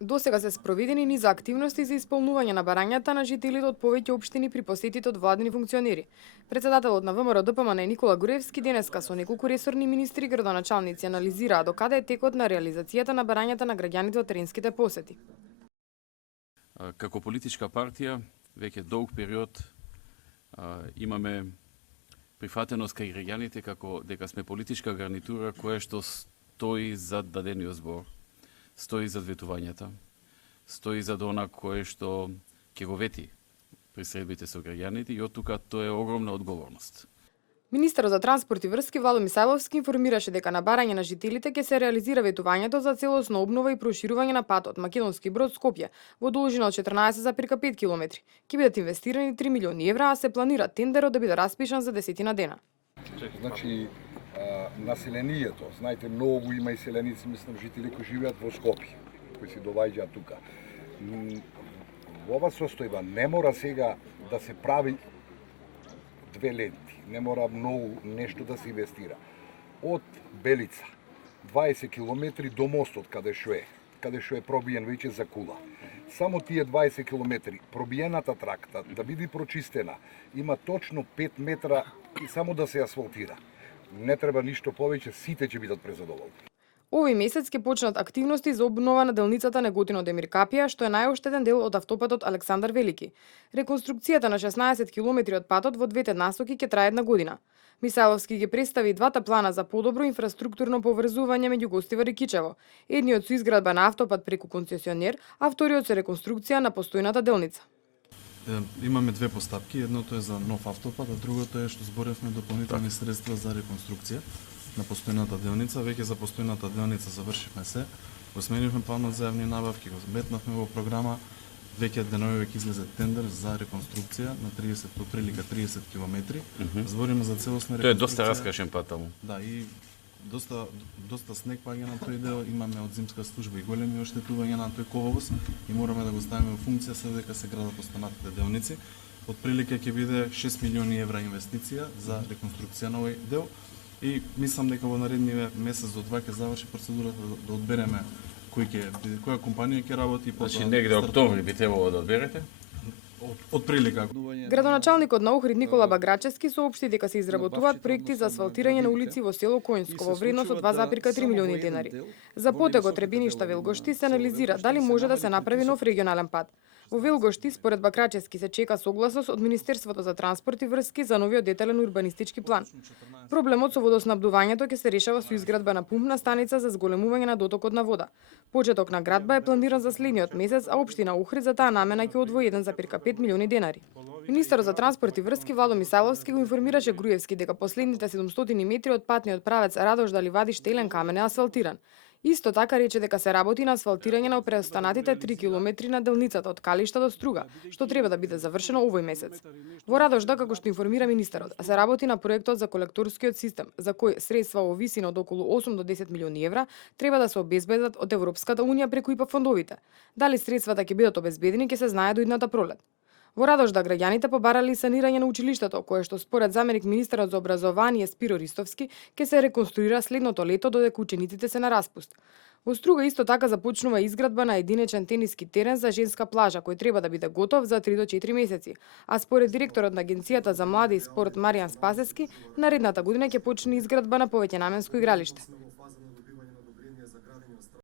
Досега се спроведени низ активности за исполнување на барањата на жителите од повеќе општини при посетите од владини функционери. Председателот на ВМРО ДПМН Никола Груевски денеска со неколку ресорни министри и градоначалници анализираа докаде е текот на реализацијата на барањата на граѓаните од теренските посети. Како политичка партија, веќе долг период имаме прифатеност кај граѓаните како дека сме политичка гарнитура која што стои зад дадениот збор, стои зад ветувањата, стои зад она кое што ќе го вети при средбите со граѓаните и од тука тоа е огромна одговорност. Министерот за транспорт и врски Владо Мисајловски информираше дека на барање на жителите ќе се реализира ветувањето за целосна обнова и проширување на патот Македонски Брод Скопје во должина од 14,5 км. Ќе бидат инвестирани 3 милиони евра, а се планира тендерот да биде распишан за 10 дена. Значи, населението, знаете, многу има иселеници, мислам, жители кои живеат во Скопје, кои се доваѓаат тука. Во ова состојба не мора сега да се прави две ленти, не мора многу нешто да се инвестира. Од Белица, 20 километри до мостот каде што е пробиен веќе за кула. Само тие 20 километри, пробиената тракта да биде прочистена, има точно 5 метра и само да се асфалтира. Не треба ништо повеќе, сите ќе бидат презадоволни. Овој месец ќе почнат активности за обнова на делницата Неготино Демир Капија, што е најоштетен дел од автопатот Александар Велики. Реконструкцијата на 16 километри од патот во двете насоки ќе трае една година. Мисајловски ги представи двата плана за подобро инфраструктурно поврзување меѓу Гостивар и Кичево. Едниот со изградба на автопат преку концесионер, а вториот со реконструкција на постојната делница. Имаме две постапки, едното е за нов автопат, а другото е што зборевме дополнителни средства за реконструкција на постојната делница. Веќе за постојната делница завршивме се, го сменивме планот за јавни набавки, го метнавме во програма, веќе денови веќе излезе тендер за реконструкција на 30 прилика 30 километри. Збориме за целосна реконструкција. Тоа е доста раскашен пат таму. Да, и доста снег паѓа на тој дел, имаме од зимска служба и големи оштетувања на тој коловоз и мораме да го ставиме во функција се дека се градат останатите делници. Од прилика ќе биде 6 милиони евра инвестиција за реконструкција на овој дел. И мислам дека во наредниве месец до два ќе заврши процедурата да одбереме која компанија ќе работи. Значи негде октомври би требало да одберете? Од прилика. Градоначалникот на Охрид Никола Баграчевски соопшти дека се изработуваат проекти за асфалтирање на улици во село Којнско во вредност од 2,3 милиони денари. За потегот Ребиништа Велгошти се анализира дали може да се направи нов регионален пат. Во Велгошти, според Бакрачевски, се чека согласност од Министерството за транспорт и врски за новиот детален урбанистички план. Проблемот со водоснабдувањето ќе се решава со изградба на пумпна станица за зголемување на дотокот на вода. Почеток на градба е планиран за следниот месец, а општина Охрид за таа намена ќе одвои 1,5 милиони денари. Министерот за транспорт и врски Владо Мисајловски го информираше Груевски дека последните 700 метри од патниот правец Радожда Ливадиште Елен Камен е асфалтиран. Исто така рече дека се работи на асфалтирање на преостанатите 3 километри на делницата од Калишта до Струга, што треба да биде завршено овој месец. Во Радожда, како што информира министерот, се работи на проектот за колекторскиот систем, за кој средства во висина од околу 8 до 10 милиони евра треба да се обезбедат од Европската унија преку ИПА фондовите. Дали средствата ќе бидат обезбедени ќе се знае до идната пролет. Во Радожда граѓаните побарали санирање на училиштето, кое што според заменик министерот за образование Спиро Ристовски ќе се реконструира следното лето додека учениците се на распуст. Во Струга исто така започнува изградба на единечен тениски терен за женска плажа, кој треба да биде готов за 3 до 4 месеци. А според директорот на Агенцијата за млади и спорт Маријан Спасески, наредната година ќе почне изградба на повеќенаменско игралиште.